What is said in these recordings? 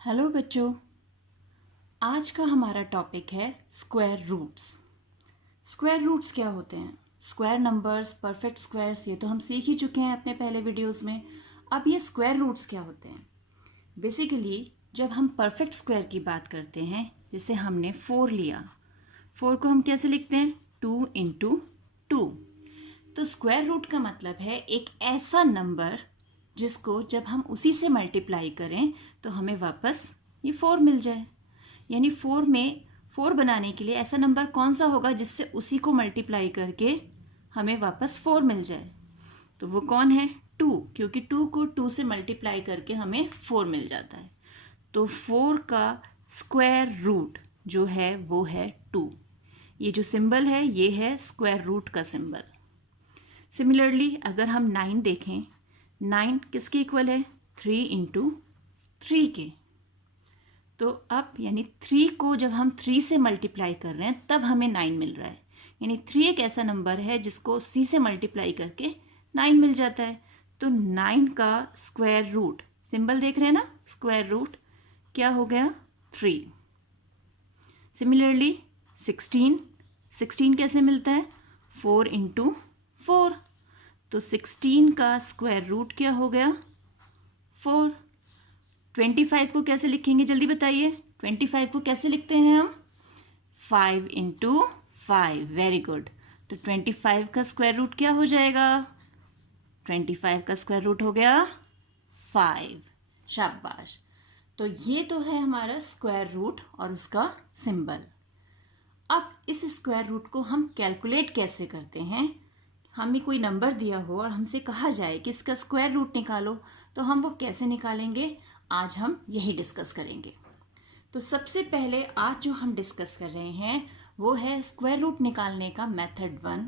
Hello बच्चों, आज का हमारा टॉपिक है स्क्वायर रूट्स। स्क्वायर रूट्स क्या होते हैं? स्क्वायर नंबर्स, परफेक्ट स्क्वायर्स, ये तो हम सीख ही चुके हैं अपने पहले वीडियोस में। अब ये स्क्वायर रूट्स क्या होते हैं? बेसिकली जब हम परफेक्ट स्क्वायर की बात करते हैं, जैसे हमने 4 लिया, 4 को हम कैसे लिखते हैं? 2 इंटू 2। तो स्क्वायर रूट का मतलब है एक ऐसा नंबर जिसको जब हम उसी से मल्टीप्लाई करें तो हमें वापस ये 4 मिल जाए। यानी 4 में 4 बनाने के लिए ऐसा नंबर कौन सा होगा जिससे उसी को मल्टीप्लाई करके हमें वापस 4 मिल जाए? तो वो कौन है? 2, क्योंकि 2 को 2 से मल्टीप्लाई करके हमें 4 मिल जाता है। तो 4 का स्क्वायर रूट जो है वो है 2। ये जो सिंबल है ये है स्क्वायर रूट का सिंबल। सिमिलरली अगर हम 9 देखें, 9 किसके इक्वल है? 3 इंटू 3 के। तो अब यानी 3 को जब हम 3 से मल्टीप्लाई कर रहे हैं तब हमें 9 मिल रहा है। यानी 3 एक ऐसा नंबर है जिसको c से मल्टीप्लाई करके 9 मिल जाता है। तो 9 का स्क्वायर रूट, सिंबल देख रहे हैं ना, स्क्वायर रूट क्या हो गया? 3। सिमिलरली 16 कैसे मिलता है? 4 इंटू 4। तो 16 का स्क्वायर रूट क्या हो गया? 4। 25 को कैसे लिखेंगे जल्दी बताइए? 25 को कैसे लिखते हैं हम? 5 इंटू 5। Very good. तो 25 का स्क्वायर रूट क्या हो जाएगा? 25 का स्क्वायर रूट हो गया 5। शाबाश। तो ये तो है हमारा स्क्वायर रूट और उसका सिंबल। अब इस स्क्वायर रूट को हम कैलकुलेट कैसे करते हैं? हमें कोई नंबर दिया हो और हमसे कहा जाए कि इसका स्क्वायर रूट निकालो, तो हम वो कैसे निकालेंगे? आज हम यही डिस्कस करेंगे। तो सबसे पहले आज जो हम डिस्कस कर रहे हैं वो है स्क्वायर रूट निकालने का method 1,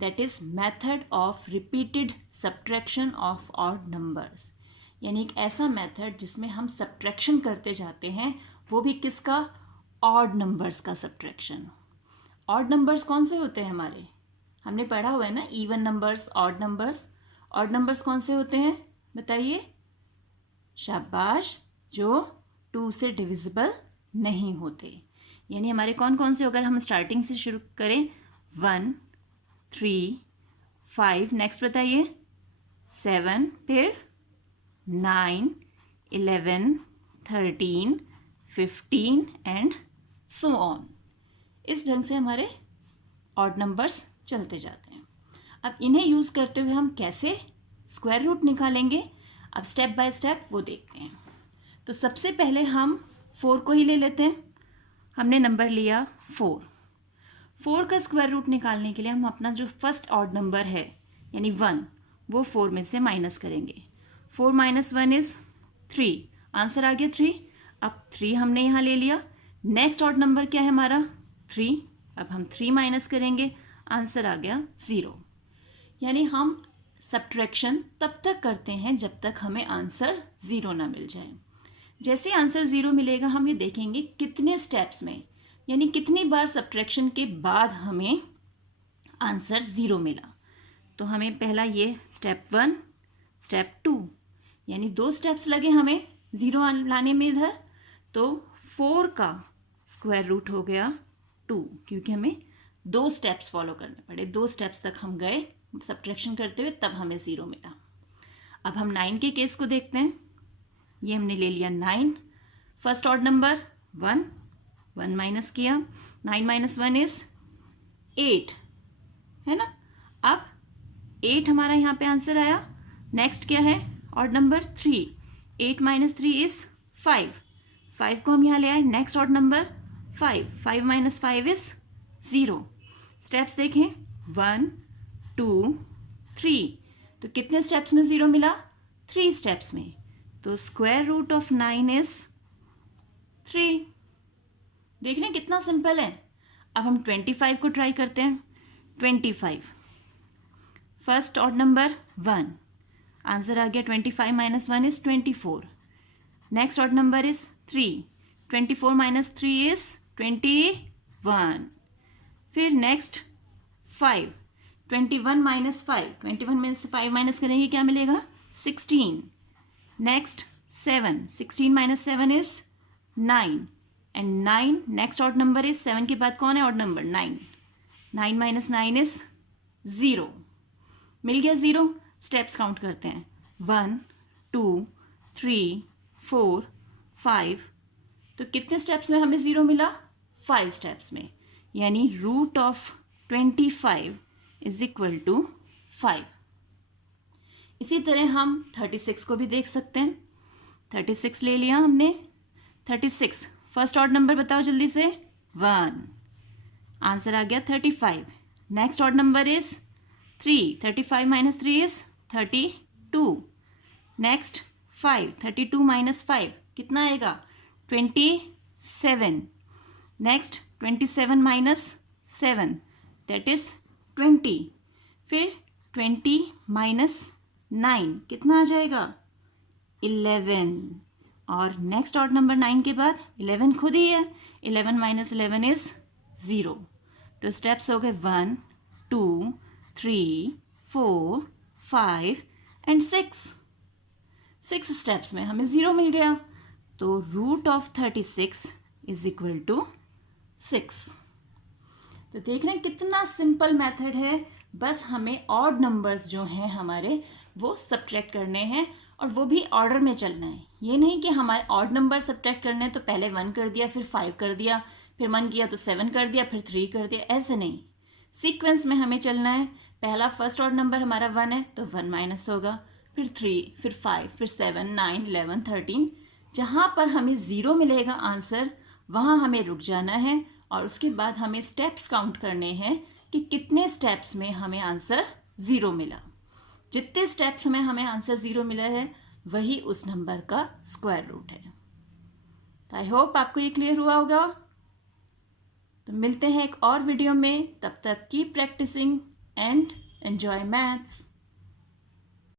that is method of repeated subtraction of odd numbers. यानी एक ऐसा मेथड जिसमें हम सब्ट्रैक्शन करते जाते हैं, वो भी किसका? ऑड नंबर्स का सब्ट्रैक्शन। ऑड नंबर्स कौन से होते हैं हमारे? हमने पढ़ा हुआ है ना, even numbers, odd numbers. Odd numbers कौन से होते हैं बताइए? शाबाश, जो 2 से डिविजिबल नहीं होते। यानी हमारे कौन कौन से? अगर हम स्टार्टिंग से शुरू करें, 1, 3, 5, नेक्स्ट बताइए 7, फिर 9, 11, 13, 15 एंड सो ऑन। इस ढंग से हमारे ऑड नंबर्स चलते जाते हैं। अब इन्हें यूज़ करते हुए हम कैसे स्क्वायर रूट निकालेंगे, अब स्टेप बाय स्टेप वो देखते हैं। तो सबसे पहले हम 4 को ही ले लेते हैं। हमने नंबर लिया 4। 4 का स्क्वायर रूट निकालने के लिए हम अपना जो फर्स्ट ऑड नंबर है यानी 1, वो 4 में से माइनस करेंगे। 4 माइनस 1 इज 3। आंसर आ गया 3। अब 3 हमने यहाँ ले लिया। नेक्स्ट ऑड नंबर क्या है हमारा? 3। अब हम 3 माइनस करेंगे, आंसर आ गया 0। यानी हम सब्ट्रैक्शन तब तक करते हैं जब तक हमें आंसर 0 ना मिल जाए। जैसे आंसर 0 मिलेगा हम ये देखेंगे कितने स्टेप्स में, यानी कितनी बार सब्ट्रैक्शन के बाद हमें आंसर 0 मिला। तो हमें पहला ये स्टेप 1, स्टेप 2, यानी 2 स्टेप्स लगे हमें 0 लाने में इधर। तो 4 का स्क्वायर रूट हो गया 2, क्योंकि हमें 2 स्टेप्स फॉलो करने पड़े। 2 स्टेप्स तक हम गए सब्ट्रैक्शन करते हुए, तब हमें 0 मिला। अब हम 9 के केस को देखते हैं। ये हमने ले लिया 9, फर्स्ट ऑड नंबर 1, 1 माइनस किया, 9 माइनस 1 इज 8, है ना। अब 8 हमारा यहाँ पे आंसर आया। नेक्स्ट क्या है? ऑड नंबर 3, 8 माइनस 3 इज 5, 5 को हम यहाँ ले आए। Next odd number 5, 5 minus 5 is 0। Steps देखें 1, 2, 3। तो कितने स्टेप्स में 0 मिला? 3 स्टेप्स में। तो स्क्वायर रूट ऑफ 9 इज 3। देख रहे हैं कितना सिंपल है। अब हम 25 को ट्राई करते हैं। 25, फर्स्ट ऑड नंबर 1, आंसर आ गया 25 minus 1 is 24। Next odd number is 3, 24 minus 3 is 21। फिर नेक्स्ट 5, 21 माइनस 5, 21 में से 5 माइनस करेंगे क्या मिलेगा? 16। Next 7, 16 minus 7 is 9 and 9 next odd number is 7 के बाद कौन है ऑड नंबर 9. 9 minus 9 is 0. मिल गया 0. स्टेप्स काउंट करते हैं 1 2 3 4 5. तो कितने स्टेप्स में हमें 0 मिला 5 स्टेप्स में. यानी root of 25 is equal to 5. इसी तरह हम 36 को भी देख सकते हैं. 36 ले लिया हमने. 36 फर्स्ट ऑड नंबर बताओ जल्दी से 1. आंसर आ गया 35. Next odd number is 3. 35 minus 3 is 32. Next 5. 32 minus 5 कितना आएगा 27. Next 27 minus 7 that is 20. फिर 20 माइनस 9 कितना आ जाएगा 11. और नेक्स्ट ऑड नंबर 9 के बाद 11 खुद ही है. 11 माइनस 11 इज 0. तो स्टेप्स हो गए 1 2 3 4 5 एंड 6. 6 स्टेप्स में हमें 0 मिल गया. तो root of 36 is equal to 6. तो देख रहे हैं कितना सिंपल मेथड है. बस हमें ऑड नंबर्स जो हैं हमारे वो सब्ट्रैक्ट करने हैं और वो भी ऑर्डर में चलना है. ये नहीं कि हमारे ऑड नंबर सब्ट्रैक्ट करने हैं तो पहले 1 कर दिया फिर 5 कर दिया फिर 1 किया तो 7 कर दिया फिर 3 कर दिया. ऐसे नहीं, सीक्वेंस में हमें चलना है. पहला फर्स्ट ऑड नंबर हमारा 1 है तो 1 माइनस होगा, फिर 3 फिर 5 फिर 7 9 11 13. जहाँ पर हमें 0 मिलेगा आंसर वहाँ हमें रुक जाना है और उसके बाद हमें स्टेप्स काउंट करने हैं कि कितने स्टेप्स में हमें आंसर 0 मिला. जितने स्टेप्स में हमें आंसर 0 मिला है वही उस नंबर का स्क्वायर रूट है. तो आई होप आपको ये क्लियर हुआ होगा. तो मिलते हैं एक और वीडियो में. तब तक keep practising and enjoy maths.